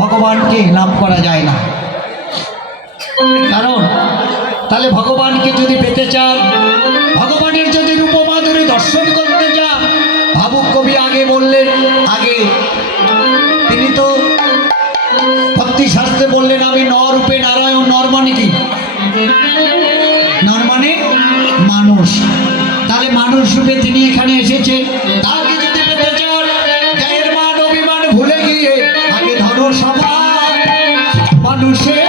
ভগবানকে লাভ করা যায় না। কারণ তাহলে ভগবানকে যদি পেতে চান, ভগবানের যদি রূপমাধুরী দর্শন করতে চান, ভাবুক কবি আগে বললেন, আগে তিনি তো ভক্তি শাস্ত্রে বললেন আমি নরূপে নারায়ণ। নর মানে কি? নর মানে মানুষ। তাহলে মানুষ রূপে তিনি এখানে এসেছে। তাকে যদি পেতে চান, গায়ের মান অভিমান ভুলে গিয়ে আগে ধরো সবার মানুষের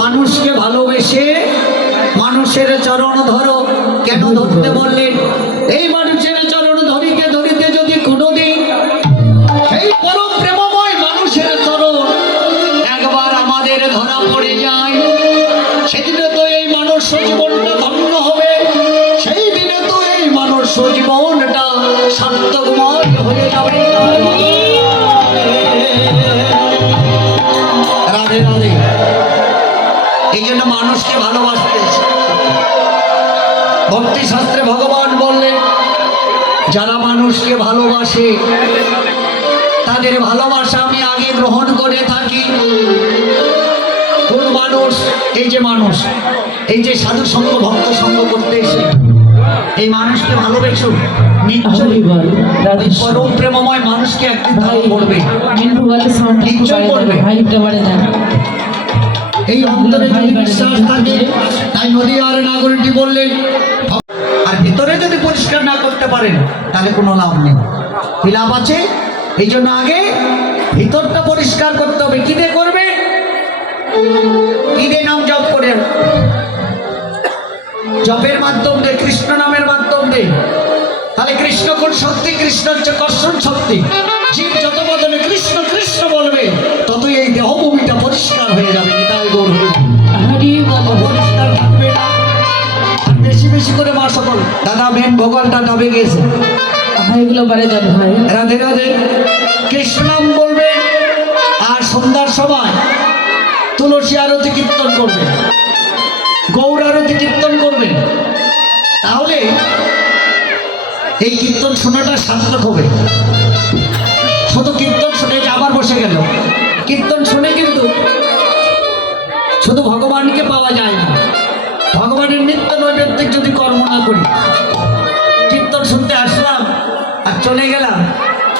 মানুষকে ভালোবেসে মানুষের চরণ ধরো। কেন ধরতে বললেন? এই মানুষের চরণ ধরিতে ধরিতে যদি কোনোদিন সেই পরম প্রেমময় মানুষের চরণ একবার আমাদের ধরা পড়ে যায়, সেদিনে তো এই মানুষ জীবনটা ধন্য হবে। সেই দিনে তো এই মানুষ জীবনটা সার্থকময় হয়ে যাবে। রাধে রাধে। এই জন্য মানুষকে ভালোবাসতে ভক্তি শাস্ত্রে ভগবান বললেন, যারা মানুষকে ভালোবাসে তাদের ভালোবাসা আমি আগে গ্রহণ করে থাকি। কোন মানুষ? এই যে মানুষ, এই যে সাধু সঙ্গ ভক্ত সঙ্গ করতে এসে এই মানুষকে ভালোবেসো, নিশ্চয়ই পরম প্রেমময় মানুষকে একদিন ধারণ করবে, নিশ্চয় করবে। এই অন্তরে যদি বিশ্বাস থাকে, তাই নদীয়ার নাগরিকটি বললেন, আর ভিতরে যদি পরিষ্কার না করতে পারেন তাহলে কোনো লাভ নেই। কি লাভ আছে? এই জন্য আগে ভিতরটা পরিষ্কার করতে হবে। কি দিয়ে করবে? কি দিয়ে? নাম জপ করে, জপের মাধ্যম দিয়ে, কৃষ্ণ নামের মাধ্যম দিয়ে। তাহলে কৃষ্ণ কোন শক্তি? কৃষ্ণ হচ্ছে কর্ষণ শক্তি। জীব যত বদলে কৃষ্ণ কৃষ্ণ বলবে, ততই এই দেহভূমিটা পরিষ্কার হয়ে যাবে। এটাই গৌর পরিষ্কার থাকবে না। বেশি বেশি করে মা সকল দাদা মেন ভগবানটা ডাবে গেছে, এগুলো বাড়ে যাবে ভাই। রাধে রাধে। কৃষ্ণ নাম বলবে, আর সন্ধ্যার সময় তুলসী আরতি কীর্তন করবে, গৌর আরতি কীর্তন করবে। তাহলে এই কীর্তন শোনাটা সার্থক হবে। শুধু কীর্তন শুনে যে আবার বসে গেল, কীর্তন শুনে কিন্তু শুধু ভগবানকে পাওয়া যায় না। ভগবানের নিত্য নৈবেদ্যিক যদি কর্ম না করি, কীর্তন শুনতে আসলাম আর চলে গেলাম,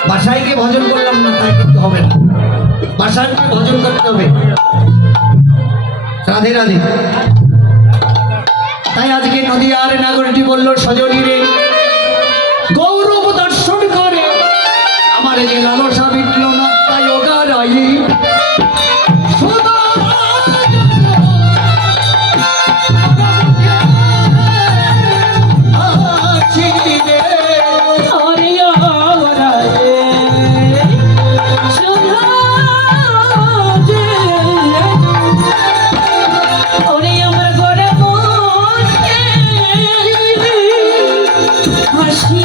বাসায় গিয়ে ভজন করলাম না, তাই কিন্তু হবে না। বাসায় গিয়ে ভজন করতে হবে। রাধে রাধে। তাই আজকে নদীয়ার নাগরিকটি বলল, সজনী রে গৌরব দর্শন করে আমার যে লালসা মিটল না, তাই ওগারাই হাসি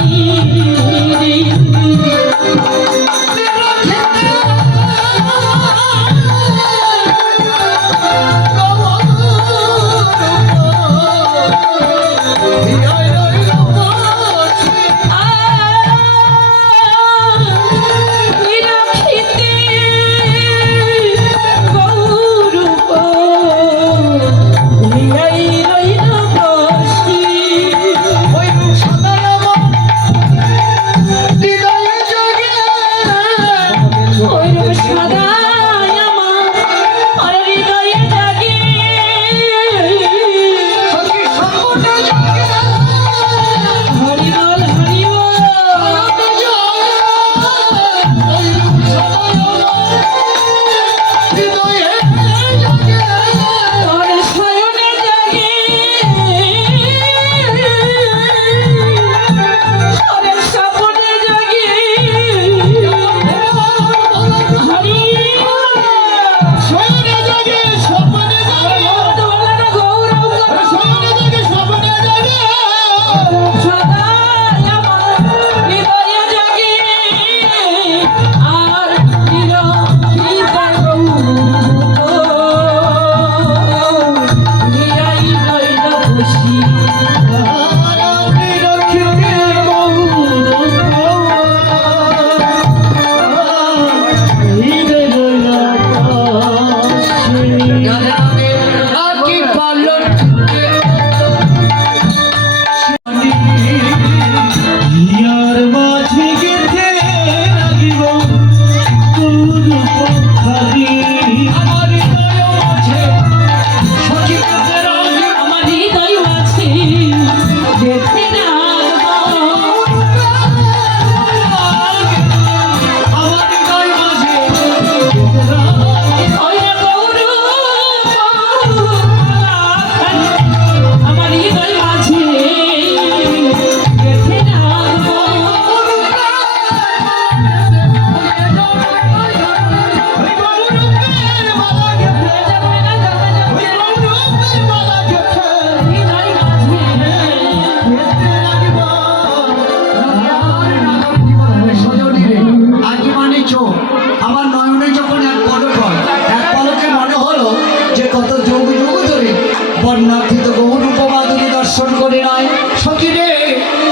বর্ণার্থিত গৌরূপ মাধুরী দর্শন করে নয় সখী রে,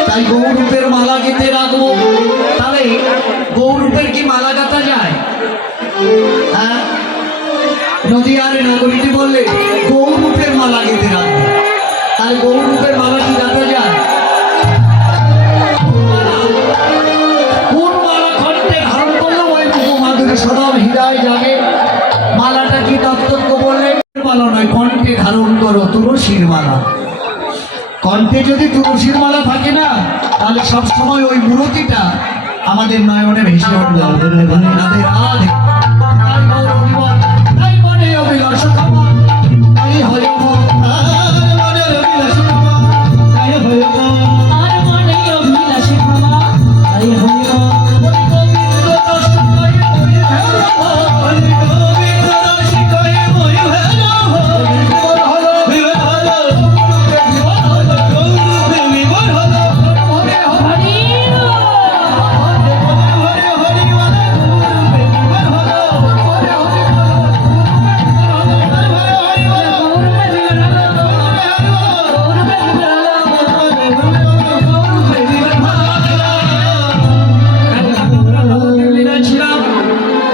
তাই গৌরূপের মালা গেঁথে রাখবো। তাহলে গৌরূপের কি মালা গাঁথা যায়? হ্যাঁ, নদীয়ার নগরীটি বললে গৌরূপের মালা গেঁথে রাখবো। তাহলে গৌরূপের মালা কি গাঁথা যায়? কোন মালা কণ্ঠে ধারণ করলো ওই মাধুরী সদম হৃদয় জাগে। মালাটা কি দত্তজ্ঞ বললে? মালা নয়, কণ্ঠে ধারণ করো তুলসীর মালা। কণ্ঠে যদি তুলসীর মালা থাকে না, তাহলে সবসময় ওই মূর্তিটা আমাদের নয়নে ভেসে উঠবে। রাধে রাধে। তাই মনে অভিলাষ ক্ষমা, তাই হয় মন, মনের অভিলাষ ক্ষমা, তাই হয় মন, আর মনে অভিলাষ ক্ষমা, তাই হয় মন। গোবিন্দ দর্শন করে মই হেলো, গোবিন্দ দর্শন করে মই হেলো, বিবর হলো বিবর হলো, বিবর হলো গৌরূপে বিবর হলো, হরে হরি হরে হরি বলে গৌরূপে বিবর হলো, হরে হরি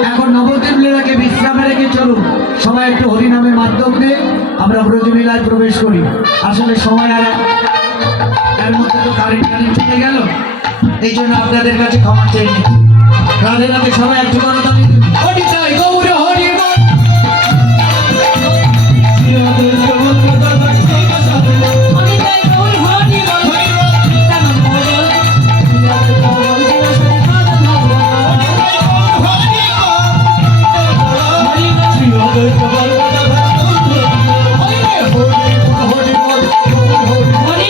এখন নবদ্বীপ লীলাকে বিশ্রামে রেখে চলুন সবাই একটু হরিনামের মাধ্যম দিয়ে আমরা ব্রজলীলায় প্রবেশ করি। আসলে সময় আর এর মধ্যে তো কারেন্ট চলে গেল, এই জন্য আপনাদের কাছে ক্ষমা চাই। রাধে রাধে। সবাই একটু করতালি হরি চাই গৌর হরি বল। হরি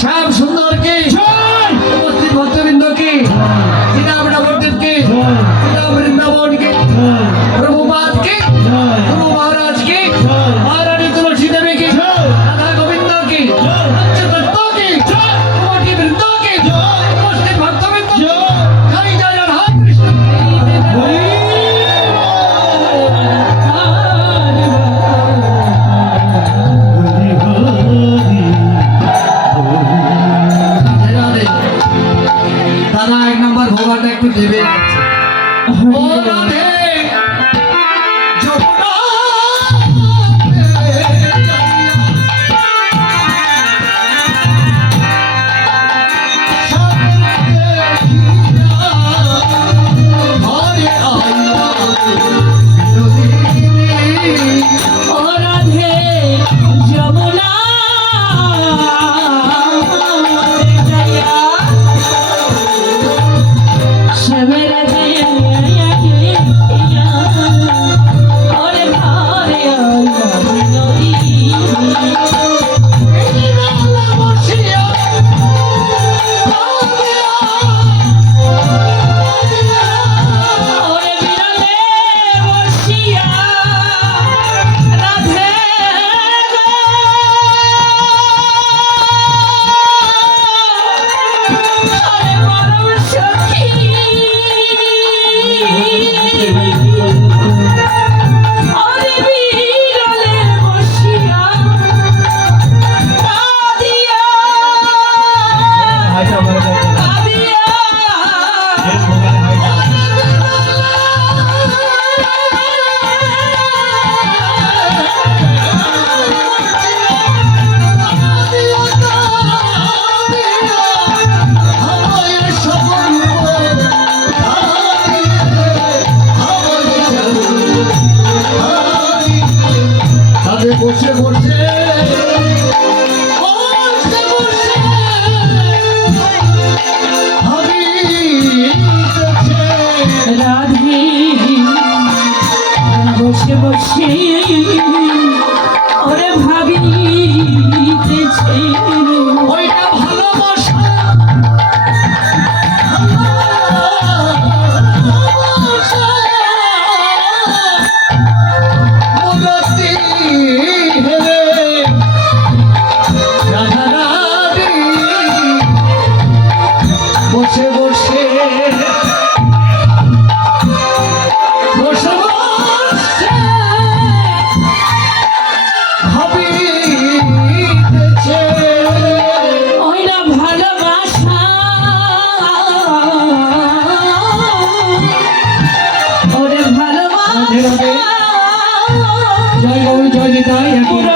শ্যাম সুন্দর কি উপস্থিত ভক্তবৃন্দ কি শ্রীরাম নবদ্বীপ কি শ্রীরাম বৃন্দাবন কি প্রভুপাদ কি গুরু মহারাজ কি মহারানী তুলসী দেবী কি রাধা গোবিন্দ কি পঞ্চতত্ত্ব কি কুমারী বৃন্দ কি উপস্থিত ভক্তবৃন্দ জয় জয় রাধা কৃষ্ণ দাদা এক নম্বর ভগবানটা একটু দেবে ও রাধে যমুনা বসে বসে রাধে বসে বসে ওরে ভাবিতেছে ওইটা ভালোবাসা বসে বসে বসে বসে ভাবিতেছে ওইটা ভালোবাসা ওরে ভালোবাসা জয় গৌরী জয় নিতাই পুরো